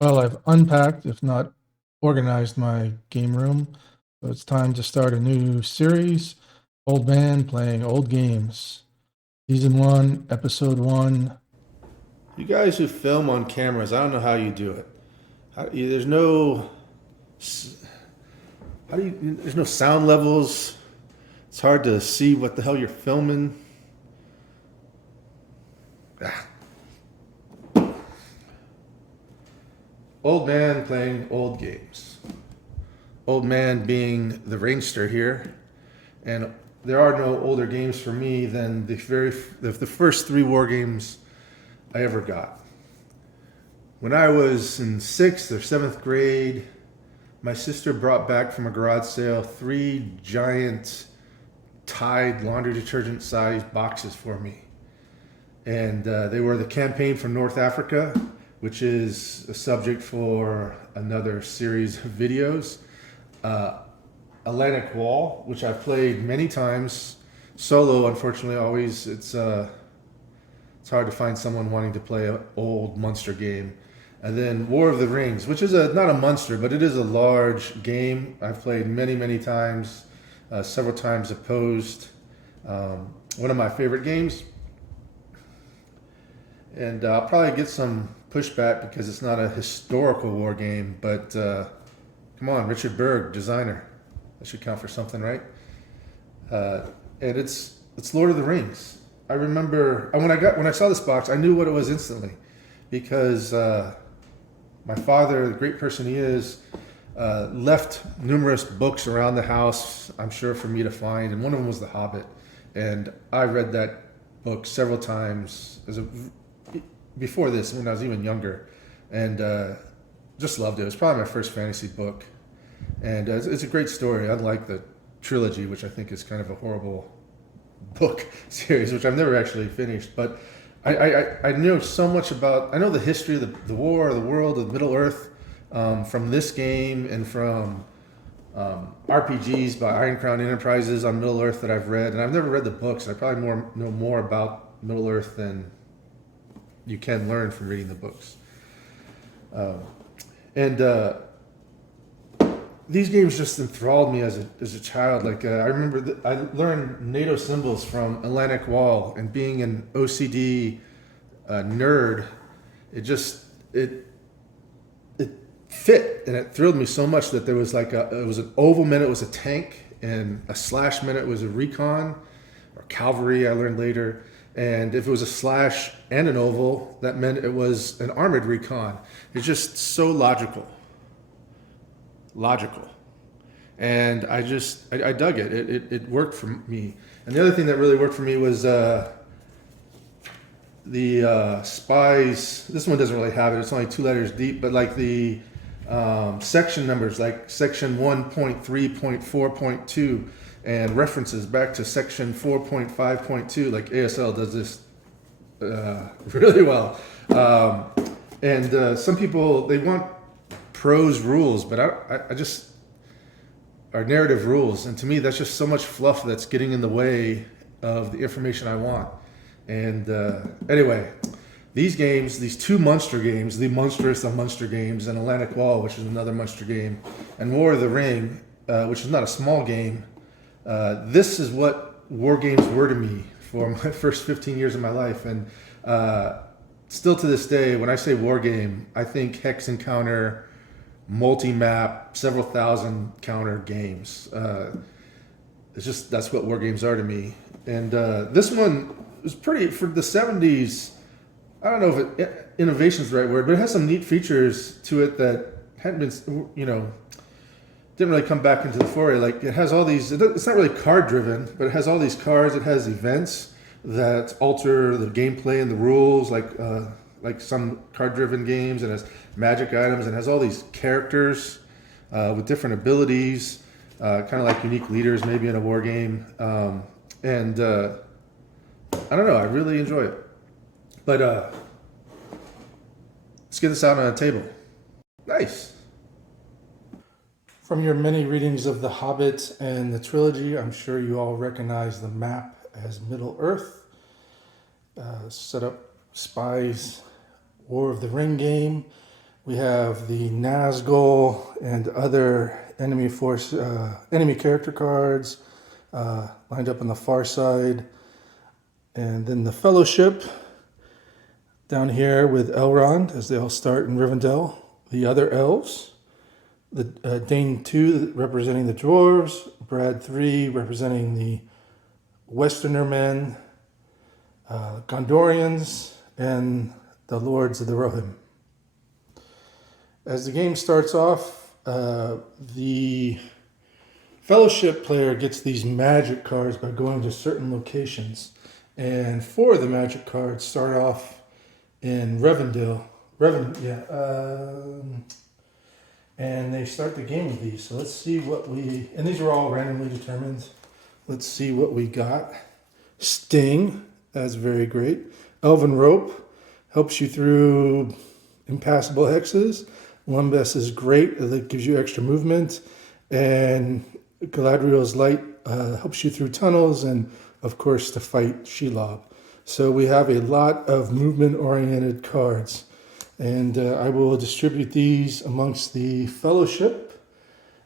Well, I've unpacked, if not organized, my game room. So it's time to start a new series, Old Man Playing Old Games. Season 1, Episode 1. You guys who film on cameras, I don't know how you do it. There's no, there's no sound levels. It's hard to see what the hell you're filming. Ah. Old man playing old games. Old man being the ringster here, and there are no older games for me than the first three war games I ever got. When I was in sixth or seventh grade, my sister brought back from a garage sale three giant Tide laundry detergent sized boxes for me. And they were the campaign from North Africa, which is a subject for another series of videos. Uh, Atlantic Wall, which I've played many times solo. Unfortunately, always it's hard to find someone wanting to play an old Munster game. And then War of the Rings, which is not a Munster, but it is a large game. I've played many times, several times opposed. One of my favorite games. And I'll probably get some pushback because it's not a historical war game, but come on, Richard Berg, designer. That should count for something, right? And it's Lord of the Rings. I remember when I saw this box, I knew what it was instantly, because my father, the great person he is, left numerous books around the house, I'm sure, for me to find, and one of them was The Hobbit, and I read that book several times before this, when I was even younger, and just loved it. It was probably my first fantasy book, and it's a great story, unlike the trilogy, which I think is kind of a horrible book series, which I've never actually finished. But I know so much about. I know the history of the war, the world of Middle Earth, from this game and from RPGs by Iron Crown Enterprises on Middle Earth that I've read, and I've never read the books. I probably know more about Middle Earth than you can learn from reading the books. And these games just enthralled me as a child. Like I remember I learned NATO symbols from Atlantic Wall, and being an OCD nerd, it fit, and it thrilled me so much that there was it was an oval meant it was a tank, and a slash meant it was a recon or cavalry. I learned later. And if it was a slash and an oval, that meant it was an armored recon. It's just so logical, and I dug it. It worked for me. And the other thing that really worked for me was the spies. This one doesn't really have it. It's only 2 letters deep, but like the section numbers, like section 1.3.4.2, and references back to section 4.5.2. Like ASL does this really well. And some people, they want prose rules, but I just are narrative rules, and to me that's just so much fluff that's getting in the way of the information I want. And anyway, these games, these 2 Munster games, the Munsterous of Munster games, and Atlantic Wall, which is another Munster game, and War of the Ring, which is not a small game. This is what war games were to me for my first 15 years of my life, and still to this day, when I say war game, I think hex encounter, multi-map, several thousand counter games. That's what war games are to me. And this one was pretty, for the 70s, I don't know if innovation is the right word, but it has some neat features to it that hadn't been, didn't really come back into the foray. Like, it has all these, it's not really card driven, but it has all these cards. It has events that alter the gameplay and the rules, like some card driven games. It has magic items, and has all these characters with different abilities, kind of like unique leaders maybe in a war game. And I don't know, I really enjoy it. But let's get this out on the table. Nice. From your many readings of The Hobbit and the trilogy, I'm sure you all recognize the map as Middle Earth. Set up spies, War of the Ring game. We have the Nazgul and other enemy character cards lined up on the far side. And then the Fellowship down here with Elrond as they all start in Rivendell. The other elves. The Dane 2 representing the dwarves. Brad 3 representing the Westerner men. Gondorians and the Lords of the Rohirrim. As the game starts off, the Fellowship player gets these magic cards by going to certain locations. And 4 of the magic cards start off in Rivendell. And they start the game with these. So let's see what and these are all randomly determined. Let's see what we got. Sting, that's very great. Elven Rope helps you through impassable hexes. Lumbus is great, that gives you extra movement. And Galadriel's Light helps you through tunnels and, of course, to fight Shelob. So we have a lot of movement-oriented cards. And I will distribute these amongst the Fellowship.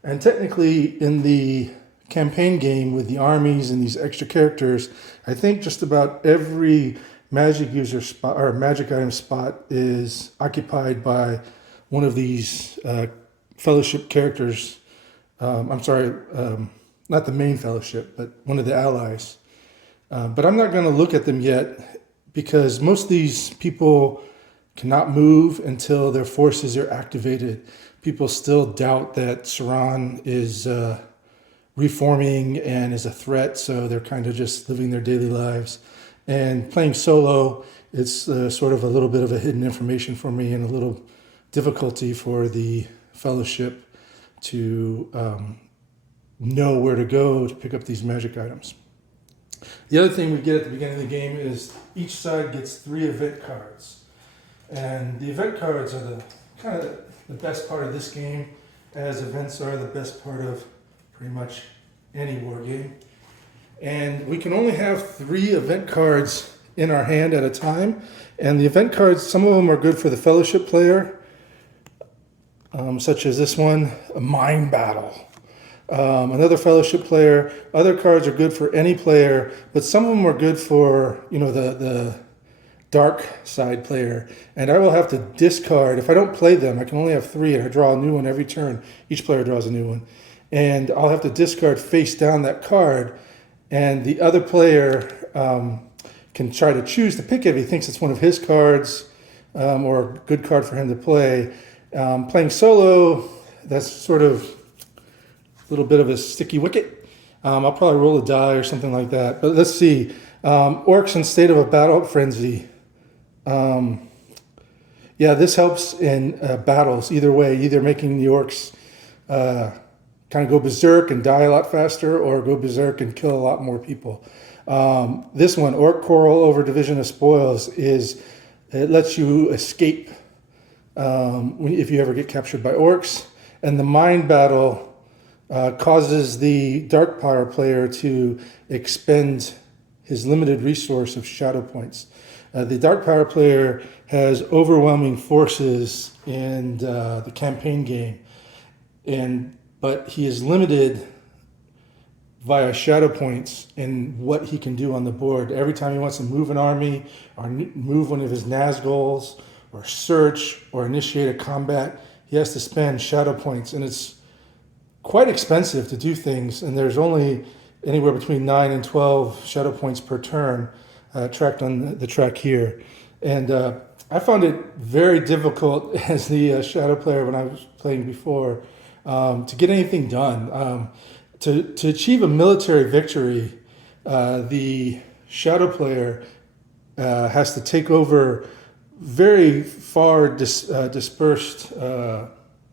And technically, in the campaign game with the armies and these extra characters, I think just about every magic user spot or magic item spot is occupied by one of these Fellowship characters. Not the main Fellowship, but one of the allies. But I'm not going to look at them yet because most of these people cannot move until their forces are activated. People still doubt that Sauron is reforming and is a threat, so they're kind of just living their daily lives. And playing solo, it's sort of a little bit of a hidden information for me and a little difficulty for the Fellowship to know where to go to pick up these magic items. The other thing we get at the beginning of the game is each side gets 3 event cards. And the event cards are the kind of the best part of this game, as events are the best part of pretty much any war game. And we can only have 3 event cards in our hand at a time. And the event cards, some of them are good for the Fellowship player, such as this one, a Mind Battle. Another Fellowship player. Other cards are good for any player, but some of them are good for, the dark side player. And I will have to discard, if I don't play them, I can only have 3 and I draw a new one every turn. Each player draws a new one. And I'll have to discard face down that card, and the other player can try to choose to pick it if he thinks it's one of his cards or a good card for him to play. Playing solo, that's sort of a little bit of a sticky wicket. I'll probably roll a die or something like that. But let's see. Orcs in State of a Battle Frenzy. This helps in battles either way, either making the orcs kind of go berserk and die a lot faster, or go berserk and kill a lot more people. This one, Orc Quarrel over Division of Spoils, it lets you escape if you ever get captured by orcs. And the Mind Battle causes the Dark Power player to expend his limited resource of shadow points. The Dark Power player has overwhelming forces in the campaign game, but he is limited via shadow points in what he can do on the board. Every time he wants to move an army, or move one of his Nazguls, or search, or initiate a combat, he has to spend shadow points, and it's quite expensive to do things, and there's only anywhere between 9 and 12 shadow points per turn tracked on the track here. And I found it very difficult as the shadow player when I was playing before to get anything done. To achieve a military victory, the shadow player has to take over very far dispersed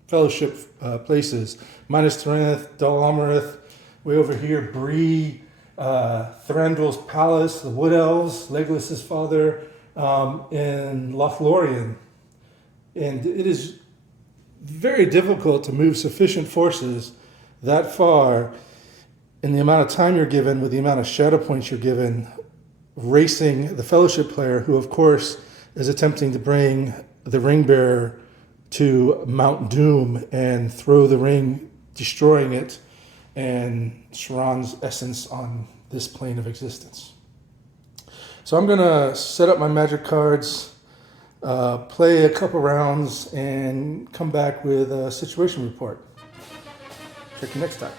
Fellowship places. Minas Tirith, Dol Amroth, way over here, Bree, Thranduil's palace, the Wood Elves, Legolas's father, and Lothlorien. And it is very difficult to move sufficient forces that far in the amount of time you're given, with the amount of shadow points you're given, racing the Fellowship player, who of course is attempting to bring the ring bearer to Mount Doom and throw the ring, destroying it, and Sharon's essence on this plane of existence. So I'm gonna set up my magic cards, play a couple rounds, and come back with a situation report. Check you next time.